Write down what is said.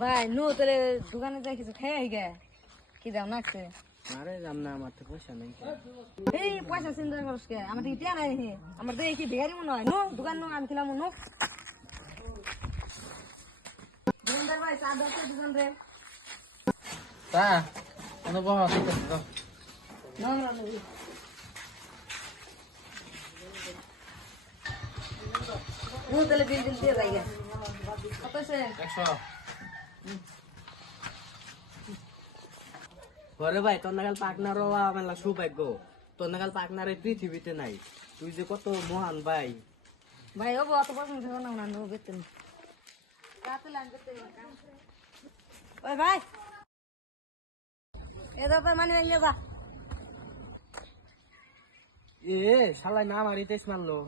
ভাই নো তাহলে দোকানে যাই কিছু খেয়ে আই গে কি দাম নাকছে আরে যাম না, আমার তো পয়সা নাই। এই পয়সা চিন্তা করছ কে আমার দিকে টিয়া নাই হে আমার দেই কি ভিখারি মনে হয় নো দোকান নো আমি খিলাম নো দোকানদার ভাই চা দাও দোকান রে তা কোনো বহা ঠিক আছে তো। না না না নো তাহলে বিল দিল দিয়ে যাই গে কত সে 100 ঘরে ভাই তোর নাগাল পার্টনার হওয়া মেলা সৌভাগ্য। তোর নাগাল পার্টনার এই পৃথিবীতে নাই। তুই যে কত মহান ভাই। ভাই ও অত পছন্দ করো না না নো বেতন রাতে লাইন করতে ওই ভাই এ দাদা মানে নিয়ে যা এ শালা না মারিতেছ মারলো।